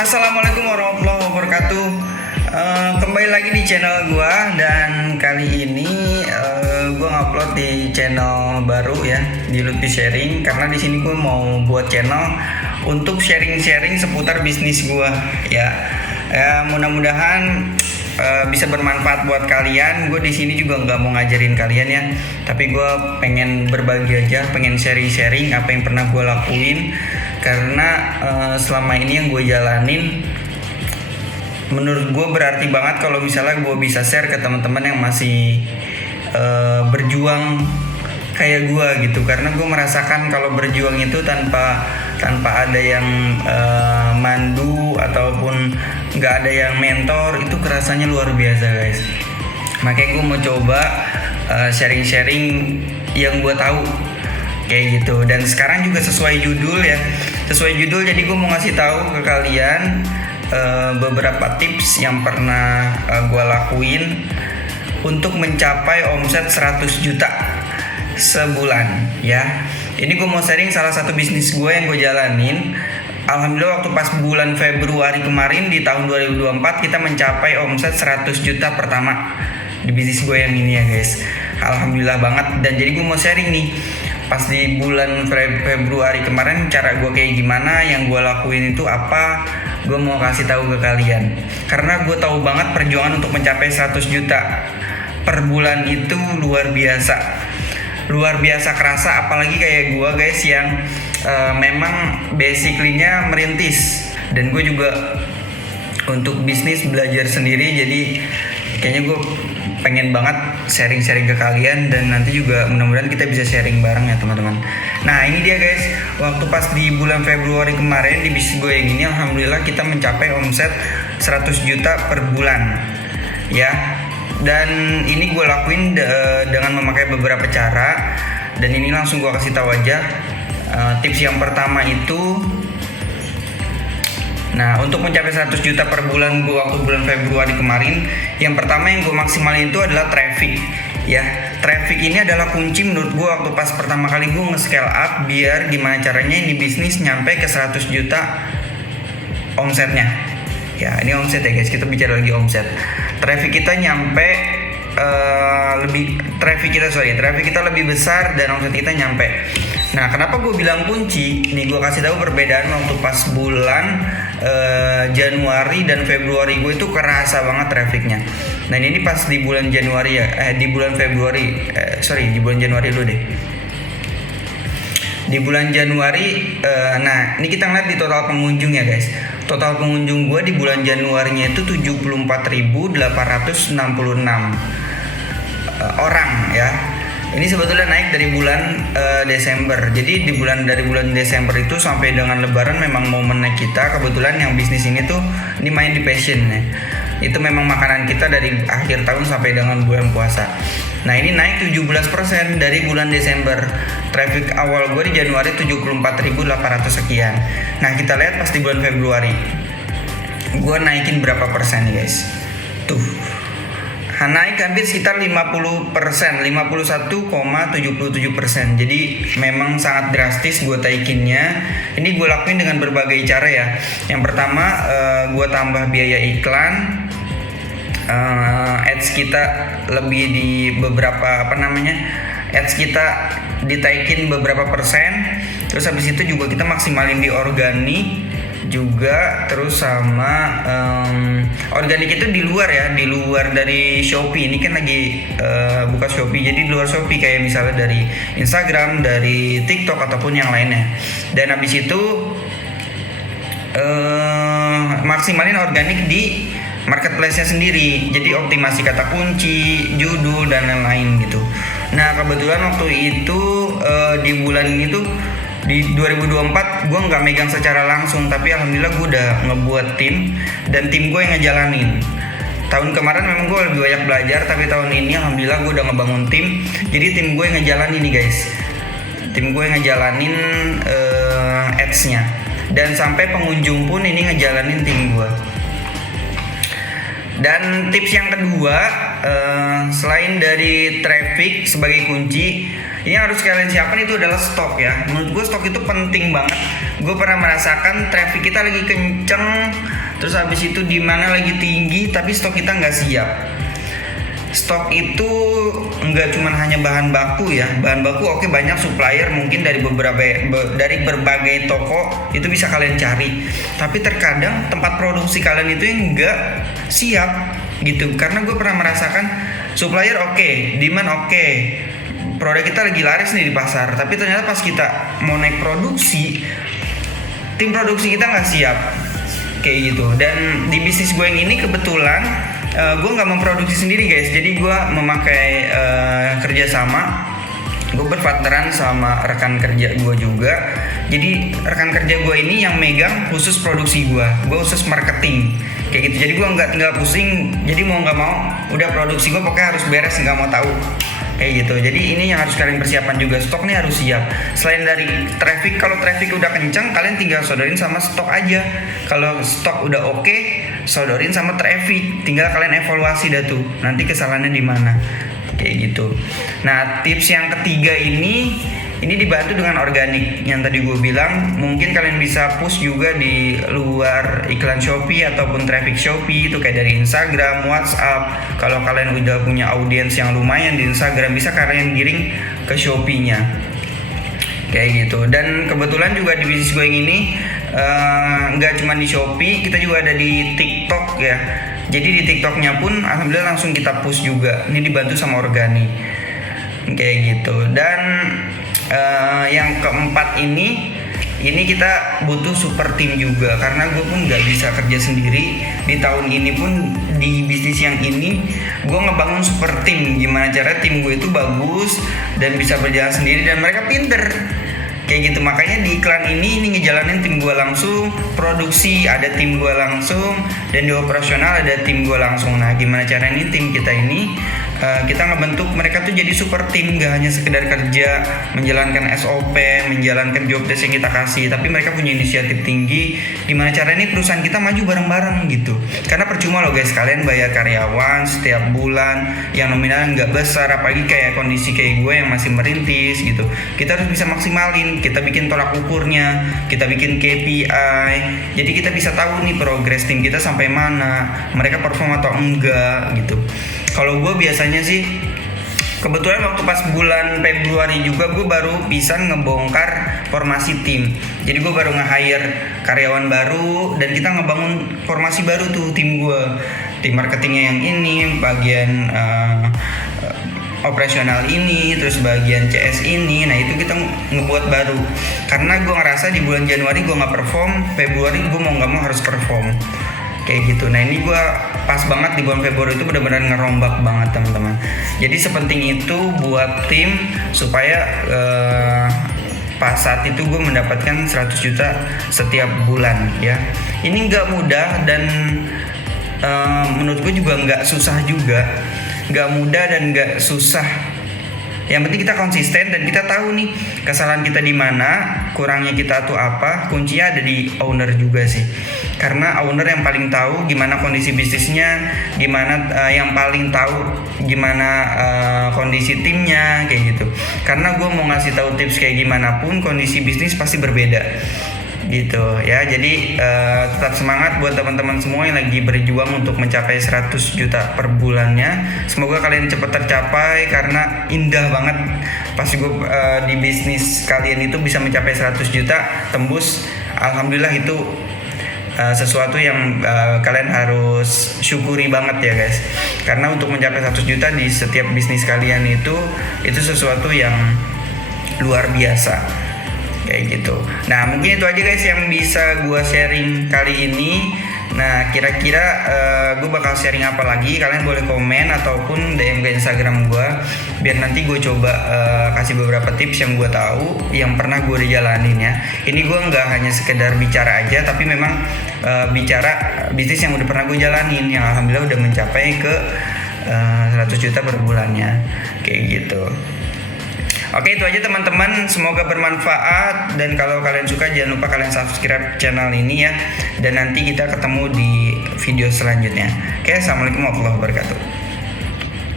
Assalamualaikum warahmatullahi wabarakatuh. Kembali lagi di channel gua, dan kali ini gua ngupload di channel baru ya, di Lutfi Sharing, karena di sini gua mau buat channel untuk sharing-sharing seputar bisnis gua ya. Mudah-mudahan bisa bermanfaat buat kalian. Gue di sini juga nggak mau ngajarin kalian ya, tapi gue pengen berbagi aja, pengen sharing-sharing apa yang pernah gue lakuin, karena selama ini yang gue jalanin menurut gue berarti banget kalau misalnya gue bisa share ke teman-teman yang masih berjuang kayak gue gitu. Karena gue merasakan kalau berjuang itu tanpa ada yang mandu ataupun nggak ada yang mentor, itu kerasanya luar biasa guys. Makanya gue mau coba sharing-sharing yang gue tahu kayak gitu. Dan sekarang juga sesuai judul ya, jadi gue mau ngasih tahu ke kalian beberapa tips yang pernah gue lakuin untuk mencapai omset 100 juta sebulan ya. Ini gue mau sharing salah satu bisnis gue yang gue jalanin. Alhamdulillah waktu pas bulan Februari kemarin di tahun 2024 kita mencapai omset 100 juta pertama di bisnis gue yang ini ya guys. Alhamdulillah banget. Dan jadi gue mau sharing nih, pas di bulan Februari kemarin cara gue kayak gimana, yang gue lakuin itu apa, gue mau kasih tahu ke kalian. Karena gue tahu banget perjuangan untuk mencapai 100 juta per bulan itu luar biasa kerasa, apalagi kayak gue guys yang memang basically-nya merintis, dan gue juga untuk bisnis belajar sendiri. Jadi kayaknya gue pengen banget sharing-sharing ke kalian, dan nanti juga mudah-mudahan kita bisa sharing bareng ya teman-teman. Nah ini dia guys, waktu pas di bulan Februari kemarin di bisnis gue yang ini, alhamdulillah kita mencapai omset 100 juta per bulan ya. Dan ini gue lakuin dengan memakai beberapa cara, dan ini langsung gue kasih tahu aja. Tips yang pertama itu, nah untuk mencapai 100 juta per bulan gue waktu bulan Februari kemarin, yang pertama yang gue maksimalin itu adalah traffic ya. Traffic ini adalah kunci menurut gue waktu pas pertama kali gue nge-scale up, biar gimana caranya ini bisnis nyampe ke 100 juta omsetnya ya. Ini omset ya guys, kita bicara lagi omset. Traffic kita nyampe traffic kita lebih besar, dan omset kita nyampe. Nah kenapa gue bilang kunci? Nih gue kasih tahu perbedaan waktu pas bulan Januari dan Februari gue itu kerasa banget trafficnya. Nah ini pas di bulan Januari ya, di bulan Januari dulu deh. Di bulan Januari, nah ini kita ngeliat di total pengunjung ya guys. Total pengunjung gue di bulan Januarinya itu 74.866 orang ya. Ini sebetulnya naik dari bulan Desember. Jadi dari bulan Desember itu sampai dengan Lebaran memang momennya kita. Kebetulan yang bisnis ini tuh ini main di passion ya. Itu memang makanan kita dari akhir tahun sampai dengan bulan puasa. Nah ini naik 17% dari bulan Desember. Traffic awal gue di Januari 74.800 sekian. Nah kita lihat pas di bulan Februari, gue naikin berapa persen guys? Tuh, naik hampir sekitar 50%, 51,77%. Jadi memang sangat drastis gue taikinnya. Ini gue lakuin dengan berbagai cara ya. Yang pertama gue tambah biaya iklan, ads kita lebih di beberapa ads kita ditaikin beberapa persen. Terus habis itu juga kita maksimalin di organik juga, terus sama organik itu di luar dari Shopee. Ini kan lagi buka Shopee, jadi di luar Shopee kayak misalnya dari Instagram, dari TikTok ataupun yang lainnya. Dan habis itu maksimalin organik di marketplace-nya sendiri, jadi optimasi kata kunci, judul dan lain-lain gitu. Nah kebetulan waktu itu di bulan ini tuh di 2024 gue nggak megang secara langsung, tapi alhamdulillah gue udah ngebuat tim, dan tim gue yang ngejalanin. Tahun kemarin memang gue lebih banyak belajar, tapi tahun ini alhamdulillah gue udah ngebangun tim. Jadi tim gue yang ngejalanin nih guys, tim gue yang ngejalanin ads-nya, dan sampai pengunjung pun ini ngejalanin tim gue. Dan tips yang kedua, selain dari traffic sebagai kunci, Yang harus kalian siapkan itu adalah stok ya. Menurut gue stok itu penting banget. Gue pernah merasakan traffic kita lagi kenceng, terus habis itu demand lagi tinggi, tapi stok kita nggak siap. Stok itu nggak cuma hanya bahan baku ya. Bahan baku oke, banyak supplier mungkin dari berbagai toko itu bisa kalian cari. Tapi terkadang tempat produksi kalian itu yang nggak siap gitu. Karena gue pernah merasakan supplier oke, demand oke, produk kita lagi laris nih di pasar, tapi ternyata pas kita mau naik produksi, tim produksi kita nggak siap kayak gitu. Dan di bisnis gue yang ini kebetulan gue nggak memproduksi sendiri guys, jadi gue memakai kerjasama. Gue berpartneran sama rekan kerja gue juga. Jadi rekan kerja gue ini yang megang khusus produksi gue khusus marketing kayak gitu. Jadi gue nggak pusing, jadi mau nggak mau udah produksi gue pokoknya harus beres, nggak mau tahu kayak gitu. Jadi ini yang harus kalian persiapan juga, stok nih harus siap. Selain dari traffic, kalau traffic udah kencang kalian tinggal sodorin sama stok aja. Kalau stok udah oke, sodorin sama traffic, tinggal kalian evaluasi dah tuh nanti kesalahannya di mana kayak gitu. Nah, tips yang ketiga ini dibantu dengan organik yang tadi gue bilang. Mungkin kalian bisa push juga di luar iklan Shopee ataupun traffic Shopee, itu kayak dari Instagram, WhatsApp. Kalau kalian udah punya audiens yang lumayan di Instagram, bisa kalian giring ke Shopee-nya kayak gitu. Dan kebetulan juga di bisnis gue yang ini nggak cuma di Shopee, kita juga ada di TikTok ya. Jadi di TikToknya pun alhamdulillah langsung kita push juga. Ini dibantu sama organik kayak gitu. Dan yang keempat ini kita butuh super team juga, karena gue pun nggak bisa kerja sendiri. Di tahun ini pun di bisnis yang ini gue ngebangun super team. Gimana cara tim gue itu bagus dan bisa berjalan sendiri, dan mereka pinter kayak gitu. Makanya di iklan ini ngejalanin tim gue langsung, produksi ada tim gue langsung, dan di operasional ada tim gue langsung. Nah, gimana cara ini tim kita ini kita ngebentuk mereka tuh jadi super tim, gak hanya sekedar kerja menjalankan SOP, menjalankan job desk yang kita kasih, tapi mereka punya inisiatif tinggi. Gimana cara ini perusahaan kita maju bareng-bareng gitu. Karena percuma loh guys, kalian bayar karyawan setiap bulan yang nominalnya nggak besar, apalagi kayak kondisi kayak gue yang masih merintis gitu. Kita harus bisa maksimalin, kita bikin tolak ukurnya, kita bikin KPI, jadi kita bisa tahu nih progres tim kita sampai mana, mereka perform atau enggak gitu. Kalau gue biasanya sih, kebetulan waktu pas bulan Februari juga gue baru bisa ngebongkar formasi tim. Jadi gue baru nge-hire karyawan baru, dan kita ngebangun formasi baru tuh tim gue. Tim marketingnya yang ini, bagian operasional ini, terus bagian CS ini. Nah itu kita ngebuat baru, karena gue ngerasa di bulan Januari gue nggak perform, Februari gue mau nggak mau harus perform kayak gitu. Nah ini gue pas banget di bulan Februari itu benar-benar ngerombak banget teman-teman. Jadi sepenting itu buat tim supaya pas saat itu gue mendapatkan 100 juta setiap bulan ya. Ini nggak mudah, dan menurut gue juga nggak susah juga. Nggak mudah dan nggak susah. Yang penting kita konsisten dan kita tahu nih kesalahan kita di mana, kurangnya kita tuh apa. Kuncinya ada di owner juga sih, karena owner yang paling tahu gimana kondisi bisnisnya, gimana yang paling tahu gimana kondisi timnya kayak gitu. Karena gue mau ngasih tahu tips kayak gimana pun kondisi bisnis pasti berbeda gitu ya. Jadi tetap semangat buat teman-teman semua yang lagi berjuang untuk mencapai 100 juta per bulannya. Semoga kalian cepat tercapai, karena indah banget pas gue di bisnis kalian itu bisa mencapai 100 juta tembus. Alhamdulillah itu sesuatu yang kalian harus syukuri banget ya guys. Karena untuk mencapai 100 juta di setiap bisnis kalian itu sesuatu yang luar biasa kayak gitu. Nah mungkin itu aja guys yang bisa gue sharing kali ini. Nah kira-kira gue bakal sharing apa lagi, kalian boleh komen ataupun DM ke Instagram gue, biar nanti gue coba kasih beberapa tips yang gue tahu, yang pernah gue udah jalanin ya. Ini gue nggak hanya sekedar bicara aja, tapi memang bicara bisnis yang udah pernah gue jalanin, yang alhamdulillah udah mencapai ke 100 juta per bulannya kayak gitu. Oke, itu aja teman-teman, semoga bermanfaat, dan kalau kalian suka jangan lupa kalian subscribe channel ini ya, dan nanti kita ketemu di video selanjutnya. Oke, assalamualaikum warahmatullahi wabarakatuh.